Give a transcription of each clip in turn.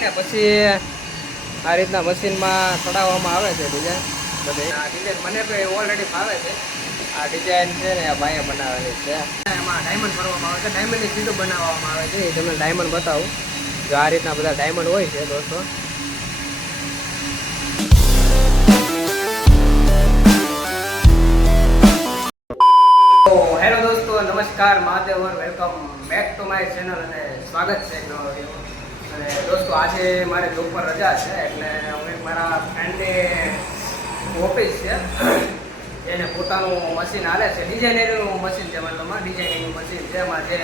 જાય ને પછી આ રીતના મશીનમાં ચડાવવામાં આવે છે ડિઝાઇન બધી. આ ડિઝાઇન મને પણ ઓલરેડી ફાવે છે. આ ડિઝાઇન છે ને આ ભાઈએ બનાવેલી છે. એમાં ડાયમંડ ભરવામાં આવે છે, ડાયમંડની સીધું બનાવવામાં આવે છે. એ તમને ડાયમંડ બતાવું. જો આ રીતના બધા ડાયમંડ હોય છે દોસ્તો. તો હેલો દોસ્તો, નમસ્કાર, Mahadev, welcome back to my channel અને સ્વાગત છે એક નવા વિડીયો. અને દોસ્તો આજે મારે જોબ પર રજા છે એટલે હું મારા ફ્રેન્ડની ઓફિસ છે એને પોતાનું મશીન હાલે છે, ડિઝાઇનરનું મશીન છે. મતલબમાં ડિઝાઇનિંગનું મશીન છે. એમાં જે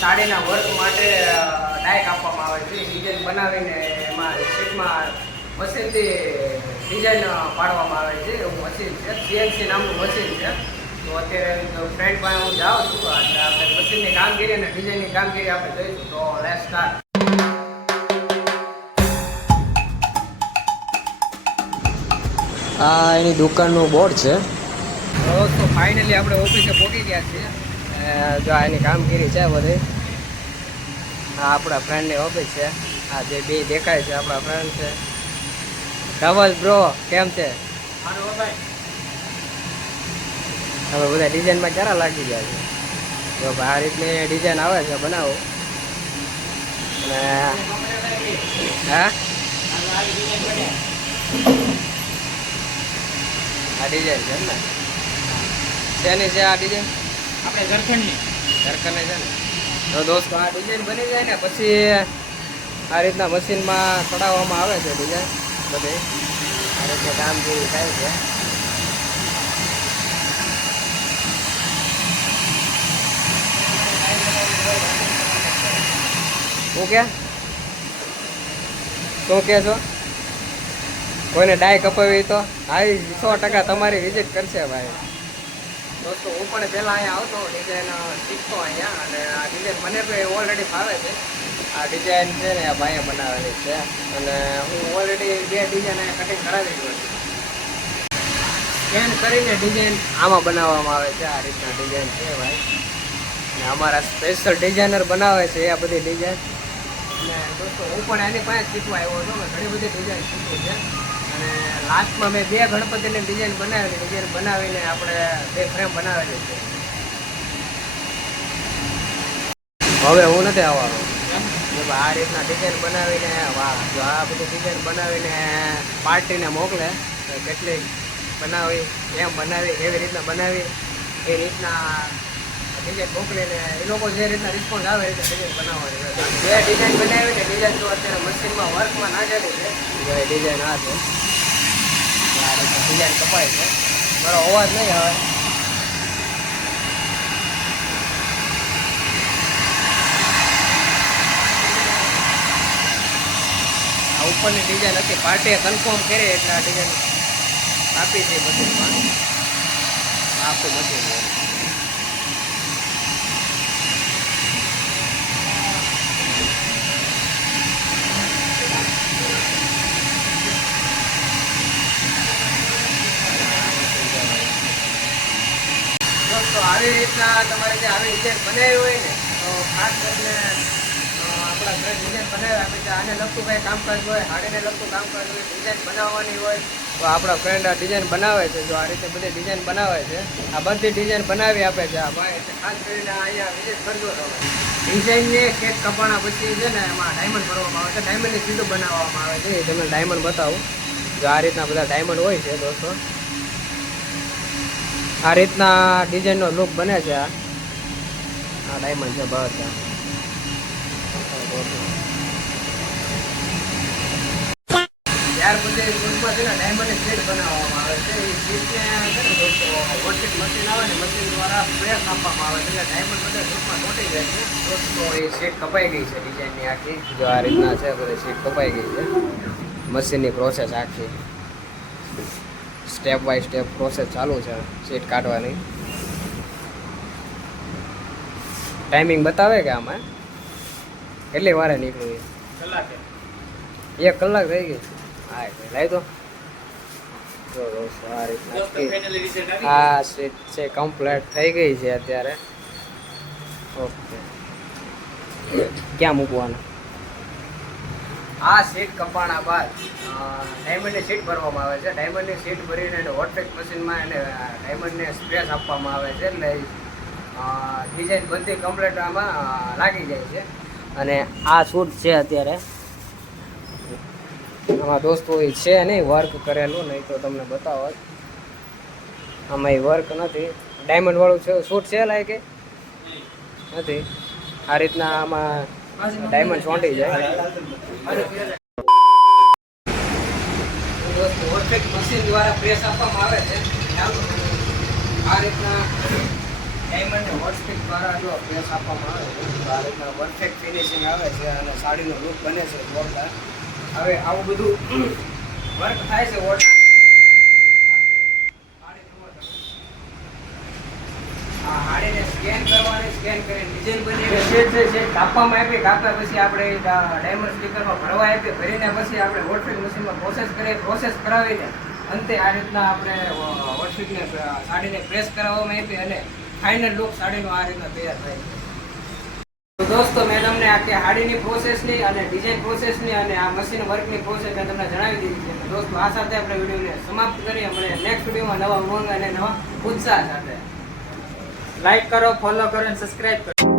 સાડીના વર્ક માટે ડાયક આપવામાં આવે છે, ડિઝાઇન બનાવીને એમાં શીટમાં મશીનથી ડિઝાઇન પાડવામાં આવે છે. એવું મશીન છે, CNC નામનું મશીન છે. તો અત્યારે ફ્રેન્ડ પાસે હું જાઉં છું એટલે આપણે મશીનની કામગીરી અને ડિઝાઇનની કામગીરી આપણે જોઈશું. તો લેટ્સ સ્ટાર્ટ. આ એની દુકાનનું બોર્ડ છે. તો ફાઇનલી આપણે ઓફિસે પહોંચી ગયા છીએ. જો એની કામગીરી છે બધી. આ આપણા ફ્રેન્ડની ઓફિસ છે. આ જે બે દેખાય છે આપણા ફ્રેન્ડ છે. ધવલ બ્રો કેમ છે? હવે બધા ડિઝાઇનમાં ક્યારે લાગી ગયા છે. જો આ રીતની ડિઝાઇન આવે છે બનાવો. અને હા આ ડિઝાઇન છે ને શેની છે? આ ડિઝાઇન આપણે ઝરખંડની છે ને. તો દોસ્તો આ ડિઝાઇન બની જાય ને પછી આ રીતના મશીનમાં ચડાવવામાં આવે છે ડિઝાઇન બધી. આ રીતની કામગીરી થાય છે. શું કે છો? કોઈને ડાય કપાવી તો આવી 100% તમારી વિઝિટ કરશે ભાઈ. દોસ્તો હું પણ પહેલાં અહીંયા આવતો ડિઝાઇન શીખતો અહીંયા. અને આ ડિઝાઇન મને પણ ઓલરેડી ફાવે છે. આ ડિઝાઇન છે ને આ ભાઈએ બનાવેલી છે. અને હું ઓલરેડી 2 ડિઝાઇન અહીંયા કટિંગ કરાવી ગયો છું. સ્કેન કરીને ડિઝાઇન આમાં બનાવવામાં આવે છે. આ રીતના ડિઝાઇન છે ભાઈ. અને અમારા સ્પેશિયલ ડિઝાઇનર બનાવે છે આ બધી ડિઝાઇન. અને દોસ્તો હું પણ એની પાસે શીખવા આવ્યો હતો. મેં ઘણી બધી ડિઝાઇન શીખી છે. અને લાસ્ટમાં મેં 2 ગણપતિની ડિઝાઇન બનાવેલી. ડિઝાઇન બનાવીને આપણે 2 ફ્રેમ બનાવેલી છે. હવે હું નથી આવવાનો. આ રીતના ડિઝાઇન બનાવીને વાહ, જો આ બધી ડિઝાઇન બનાવીને પાર્ટીને મોકલે કેટલી બનાવી, એમ બનાવી, એવી રીતના બનાવી, એ રીતના ડિઝાઇન મોકલીને એ લોકો જે રીતના રિસ્પોન્સ આવે એ રીતે ડિઝાઇન બનાવવાની. જે ડિઝાઇન બનાવીને ડિઝાઇન તો અત્યારે મશીનમાં વર્કમાં નાખેલી છે. જો એ ડિઝાઇન આ છે. આ રીતના ડિઝાઇન કપાય છે. મારો અવાજ નહીં આવે. આ ઉપરની ડિઝાઇન હતી પાર્ટીએ કન્ફર્મ કરી એટલે આ ડિઝાઇન આપી છે મશીનમાં. આખું મશીન છે. તો આવી રીતના તમારે જે આવી ડિઝાઇન બનાવી હોય ને તો ખાસ કરીને આપણા ઘરે ડિઝાઇન બનાવી આપે છે. આને લગતું કંઈ કામકાજ હોય, હાડીને લગતું કામકાજ હોય, ડિઝાઇન બનાવવાની હોય તો આપણા ફ્રેન્ડ આ ડિઝાઇન બનાવે છે. જો આ રીતે બધી ડિઝાઇન બનાવે છે. આ બધી ડિઝાઇન બનાવી આપે છે આ ભાઈ. એટલે ખાસ કરીને અહીંયા વિઝિટ કરજો તમે. ડિઝાઇનને કેક કપાણા પછી છે ને એમાં ડાયમંડ ભરવામાં આવે છે, ડાયમંડની સીધું બનાવવામાં આવે છે. એ તમને ડાયમંડ બતાવું. જો આ રીતના બધા ડાયમંડ હોય છે દોસ્તો. આ રીતના ડિઝાઇનનો લુક બને છે. આ ડાયમંડ છે બધા. ત્યાર પછી દૂધમાં છે ને ડાયમંડની સીટ બનાવવામાં આવે છે. એ સીટને છે ને દોસ્તો વોશિંગ મશીન આવે ને મશીન દ્વારા પ્રેસ આપવામાં આવે છે. એટલે ડાયમંડ બધા દૂધમાં તૂટી જાય છે. દોસ્તો એ સીટ કપાઈ ગઈ છે ડિઝાઇનની આખી. જો આ રીતના છે બધી સીટ કપાઈ ગઈ છે. મશીનની પ્રોસેસ આખી સ્ટેપ બાય સ્ટેપ પ્રોસેસ ચાલુ છે સીટ કાઢવાની. ટાઈમિંગ બતાવે કે આમાં કેટલી વારે નીકળ્યું? 1 કલાક થઈ ગઈ. હા લઈ દો. આ સીટ છે કમ્પ્લીટ થઈ ગઈ છે અત્યારે. ઓકે ક્યાં મૂકવાનું? આ સીટ કપાણા બાદ ડાયમંડની સીટ ભરવામાં આવે છે. ડાયમંડની સીટ ભરીને એને વોટફેક મશીનમાં એને ડાયમંડને સ્પ્રેસ આપવામાં આવે છે. એટલે ડિઝાઇન બધી કમ્પ્લીટ આમાં લાગી જાય છે. અને આ શૂટ છે અત્યારે આમાં દોસ્તો એ છે નહીં વર્ક કરેલું, નહીં તો તમને બતાવો. આમાં એ વર્ક નથી, ડાયમંડ વાળું છે શૂટ છે લાગે નથી. આ રીતના આમાં ડાયમંડ ચોંટી જાય. દોસ્તો વોટફેક મશીન દ્વારા પ્રેસ આપવામાં આવે છે. આ રીતના ડાયમંડને વોટફેક દ્વારા જો પ્રેસ આપવામાં આવે છે. આ રીતના પરફેક્ટ ફિનિશિંગ આવે છે અને સાડીનો લુક બને છે જોરદાર. હવે આવું બધું વર્ક થાય છે વોટફેક. હાડીને સ્કેન કરવાની, સ્કેન કરીને ડિઝાઇન બની છે કાપવામાં આપી, કાપ્યા પછી આપણે ડાયમંડ સ્ટીકરમાં ભરવા આપીએ, ભરીને પછી આપણે વોટફેક મશીનમાં પ્રોસેસ કરાવીને અંતે આ રીતના આપણે વોટફેકને સાડીને પ્રેસ કરાવવામાં આપી અને ફાઇનલ લુક સાડીનો આ રીતના તૈયાર થાય છે. તો દોસ્તો મેં તમને આખી હાડીની પ્રોસેસની અને ડિઝાઇન પ્રોસેસની અને આ મશીન વર્કની પ્રોસેસ મેં તમને જણાવી દીધી છે. દોસ્તો આ સાથે આપણે વિડીયોને સમાપ્ત કરીએ. મળે નેક્સ્ટ વિડીયોમાં નવા ઉમંગ અને નવા ઉત્સાહ સાથે. લાઈક કરો, ફોલો કરો અને સબસ્ક્રાઇબ કરો.